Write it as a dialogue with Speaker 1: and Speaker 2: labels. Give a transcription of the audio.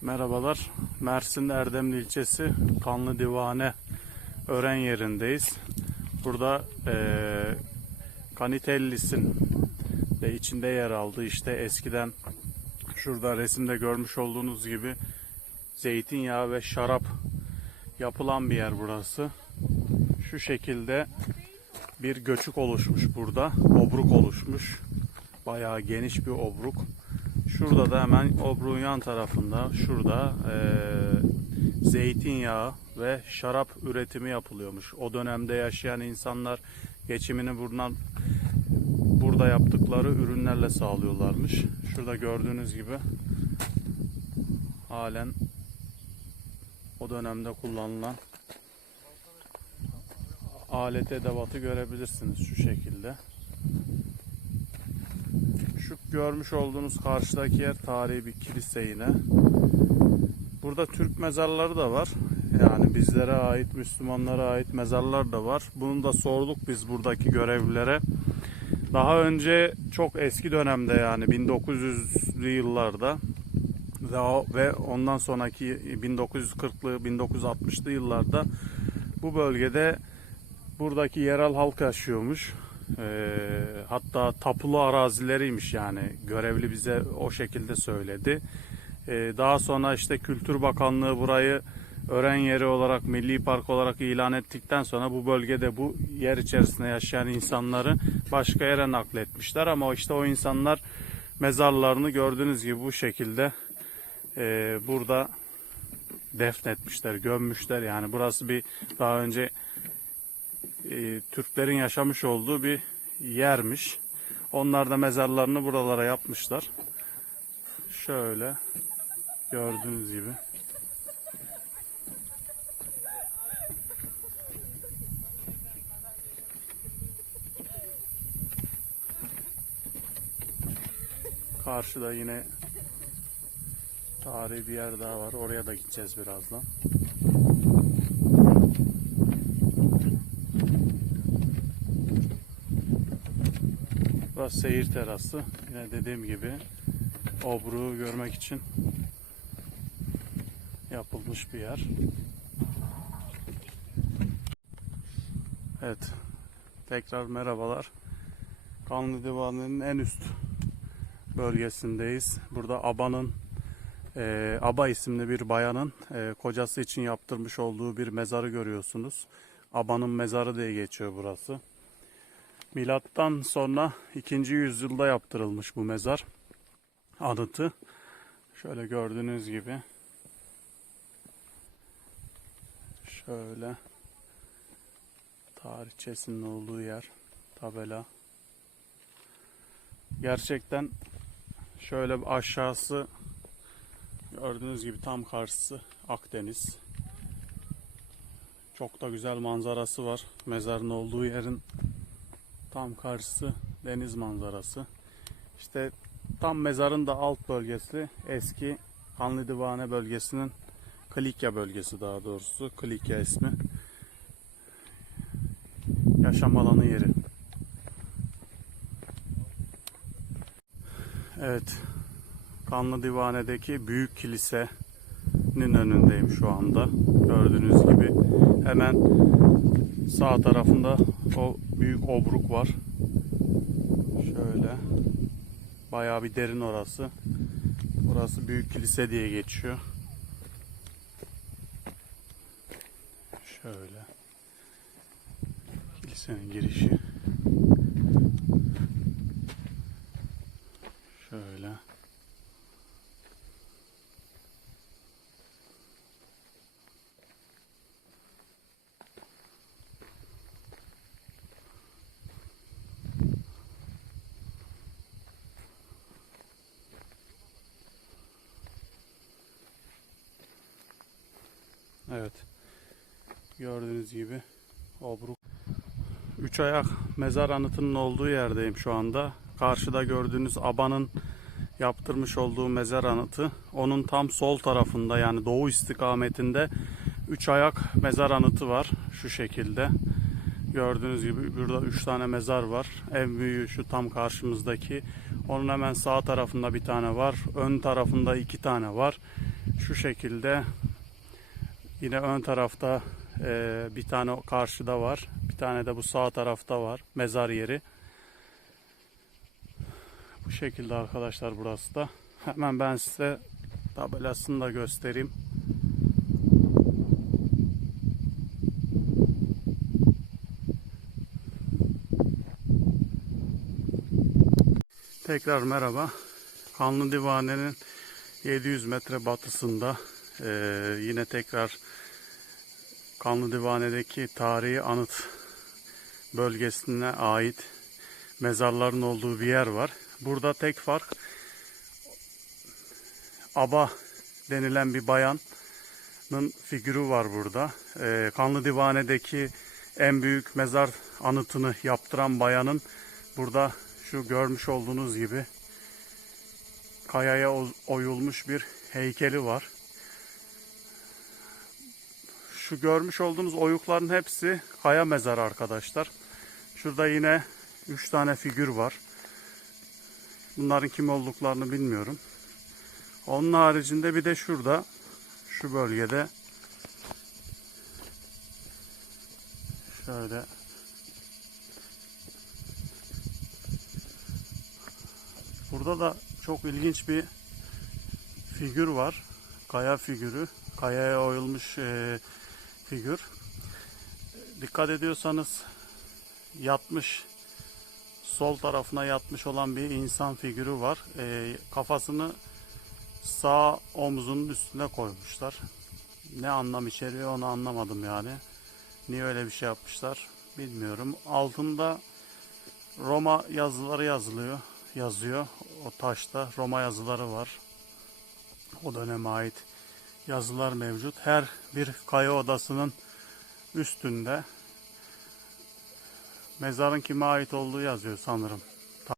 Speaker 1: Merhabalar. Mersin Erdemli ilçesi Kanlı Divane öğren yerindeyiz. Burada eee Kanitellis'in de içinde yer aldığı işte eskiden şurada resimde görmüş olduğunuz gibi zeytinyağı ve şarap yapılan bir yer burası. Şu şekilde bir göçük oluşmuş burada. Obruk oluşmuş. Bayağı geniş bir obruk. Şurada da hemen obruğun yan tarafında şurada eee, zeytinyağı ve şarap üretimi yapılıyormuş. O dönemde yaşayan insanlar geçimini buradan burada yaptıkları ürünlerle sağlıyorlarmış. Şurada gördüğünüz gibi halen o dönemde kullanılan alet edevatı görebilirsiniz şu şekilde. Şu görmüş olduğunuz karşıdaki yer tarihi bir kilise yine. Burada Türk mezarları da var. Yani bizlere ait, Müslümanlara ait mezarlar da var. Bunu da sorduk biz buradaki görevlilere. Daha önce çok eski dönemde yani 1900'lü yıllarda ve, ondan sonraki 1940'lı 1960'lı yıllarda bu bölgede buradaki yerel halk yaşıyormuş. Ee, hatta tapulu arazileriymiş yani görevli bize o şekilde söyledi. Ee, daha sonra işte Kültür Bakanlığı burayı öğren yeri olarak milli park olarak ilan ettikten sonra bu bölgede bu yer içerisinde yaşayan insanları başka yere nakletmişler ama işte o insanlar mezarlarını gördüğünüz gibi bu şekilde e, burada defnetmişler, gömmüşler. Yani burası bir daha önce e, Türklerin yaşamış olduğu bir yermiş. Onlar da mezarlarını buralara yapmışlar. Şöyle gördüğünüz gibi. Karşıda yine tarihi bir yer daha var. Oraya da gideceğiz birazdan. Burası seyir terası. Yine dediğim gibi obruğu görmek için yapılmış bir yer. Evet. Tekrar merhabalar. Kanlı Divanı'nın en üst bölgesindeyiz. Burada Aba'nın e, Aba isimli bir bayanın e, kocası için yaptırmış olduğu bir mezarı görüyorsunuz. Aba'nın mezarı diye geçiyor burası. Milattan sonra 2. yüzyılda yaptırılmış bu mezar anıtı. Şöyle gördüğünüz gibi. Şöyle tarihçesinin olduğu yer tabela. Gerçekten şöyle aşağısı gördüğünüz gibi tam karşısı Akdeniz. Çok da güzel manzarası var. Mezarın olduğu yerin tam karşısı deniz manzarası. İşte tam mezarın da alt bölgesi eski Kanlı Divane bölgesinin Klikya bölgesi daha doğrusu. Klikya ismi. Yaşam alanı yeri. Evet. Kanlı Divane'deki büyük kilisenin önündeyim şu anda. Gördüğünüz gibi hemen sağ tarafında o büyük obruk var. Şöyle. Bayağı bir derin orası. Burası büyük kilise diye geçiyor. Şöyle. Kilisenin girişi. Şöyle. Evet. Gördüğünüz gibi obruk. Üç ayak mezar anıtının olduğu yerdeyim şu anda. Karşıda gördüğünüz abanın yaptırmış olduğu mezar anıtı. Onun tam sol tarafında yani doğu istikametinde üç ayak mezar anıtı var. Şu şekilde. Gördüğünüz gibi burada üç tane mezar var. En büyüğü şu tam karşımızdaki. Onun hemen sağ tarafında bir tane var. Ön tarafında iki tane var. Şu şekilde yine ön tarafta e, bir tane karşıda var. Bir tane de bu sağ tarafta var. Mezar yeri. Bu şekilde arkadaşlar burası da. Hemen ben size tabelasını da göstereyim. Tekrar merhaba. Kanlı Divane'nin 700 metre batısında eee, yine tekrar Kanlı Divane'deki tarihi anıt bölgesine ait mezarların olduğu bir yer var. Burada tek fark Aba denilen bir bayanın figürü var burada. Eee, Kanlı Divane'deki en büyük mezar anıtını yaptıran bayanın burada şu görmüş olduğunuz gibi kayaya oyulmuş bir heykeli var. Şu görmüş olduğunuz oyukların hepsi kaya mezarı arkadaşlar. Şurada yine 3 tane figür var. Bunların kim olduklarını bilmiyorum. Onun haricinde bir de şurada şu bölgede şöyle Burada da çok ilginç bir figür var. Kaya figürü. Kayaya oyulmuş e, figür. Dikkat ediyorsanız yatmış sol tarafına yatmış olan bir insan figürü var. E, kafasını sağ omzunun üstüne koymuşlar. Ne anlam içeriyor onu anlamadım yani. Niye öyle bir şey yapmışlar bilmiyorum. Altında Roma yazıları yazılıyor, yazıyor. O taşta Roma yazıları var. O döneme ait yazılar mevcut. Her bir kaya odasının üstünde mezarın kime ait olduğu yazıyor sanırım.